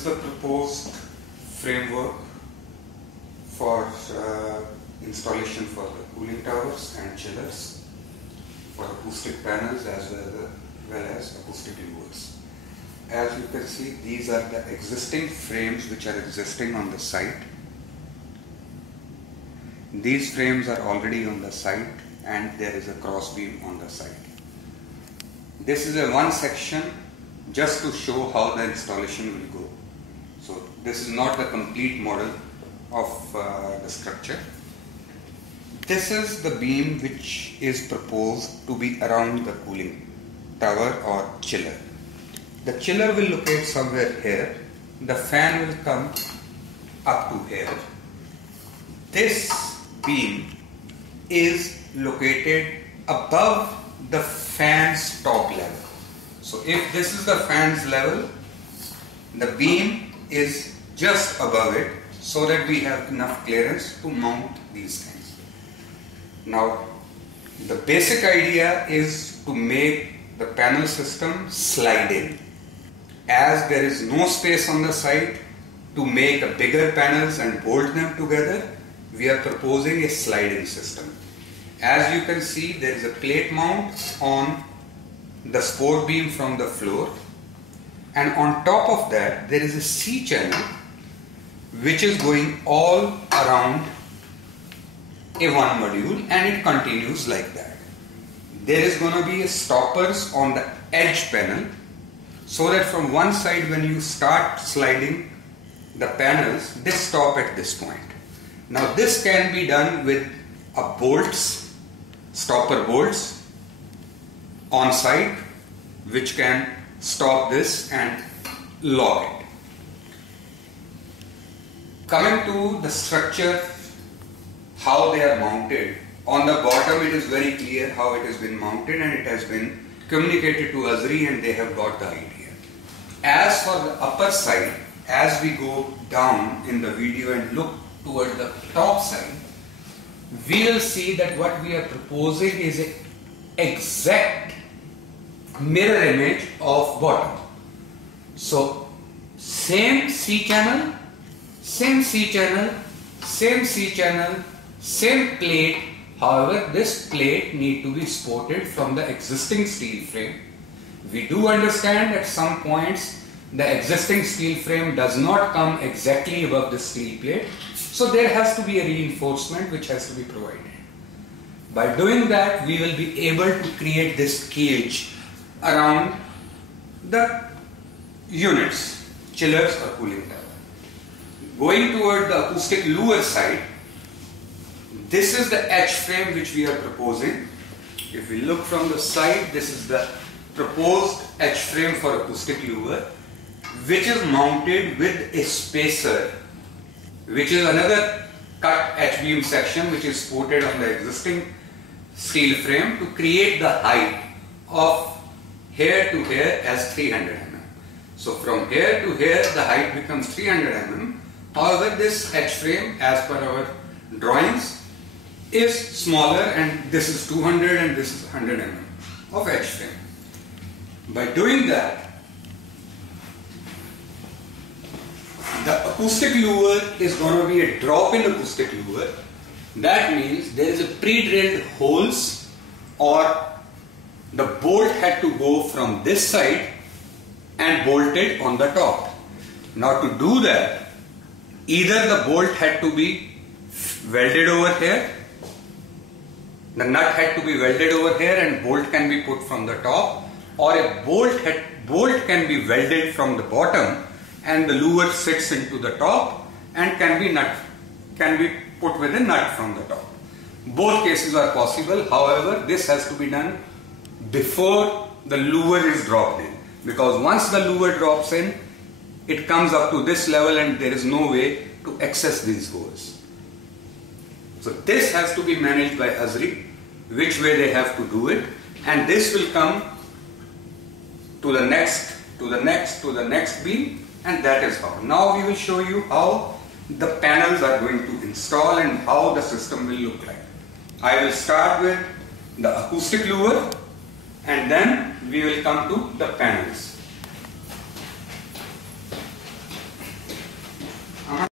is the proposed framework for installation for the cooling towers and chillers, for acoustic panels as well as acoustic louvers. As you can see, these are the existing frames which are existing on the site. These frames are already on the site and there is a cross beam on the site. This is a one section just to show how the installation will go. So this is not the complete model of the structure. This is the beam which is proposed to be around the cooling tower or chiller. The chiller will locate somewhere here. The fan will come up to here. This beam is located above the fan's top level. So if this is the fan's level, the beam is just above it so that we have enough clearance to mount these things. Now, the basic idea is to make the panel system slide in. As there is no space on the site to make a bigger panels and bolt them together, we are proposing a sliding system. As you can see, there is a plate mount on the support beam from the floor, and on top of that there is a C channel which is going all around a one module, and it continues like that. There is going to be a stoppers on the edge panel so that from one side when you start sliding the panels, they stop at this point. Now this can be done with a bolts, stopper bolts on site which can stop this and lock it. Coming to the structure, how they are mounted. On the bottom it is very clear how it has been mounted and it has been communicated to ASRI and they have got the idea. As for the upper side, as we go down in the video and look toward the top side, we will see that what we are proposing is an exact mirror image of bottom. So same C channel, same C channel, same C channel, same plate. However, this plate need to be supported from the existing steel frame. We do understand at some points the existing steel frame does not come exactly above the steel plate. So there has to be a reinforcement which has to be provided. By doing that, we will be able to create this cage around the units, chillers or cooling tower. Going toward the acoustic louver side, this is the H frame which we are proposing. If we look from the side, this is the proposed H frame for acoustic louver, which is mounted with a spacer, which is another cut H-beam section which is supported on the existing steel frame to create the height of here to here as 300 mm. So from here to here the height becomes 300 mm. However, this H-frame as per our drawings is smaller, and this is 200 and this is 100 mm of H-frame. By doing that, the acoustic louver is going to be a drop-in acoustic louver. That means there is a pre-drilled holes, or the bolt had to go from this side and bolted on the top. Now to do that, either the bolt had to be welded over here, the nut had to be welded over here and bolt can be put from the top, or a bolt can be welded from the bottom and the louver sits into the top and can be put with a nut from the top. Both cases are possible. However, this has to be done before the louver is dropped in, because once the louver drops in, it comes up to this level and there is no way to access these holes. So this has to be managed by ASRI, which way they have to do it, and this will come to the next beam, and that is how. Now we will show you how the panels are going to install and how the system will look like. I will start with the acoustic louver and then we will come to the panels.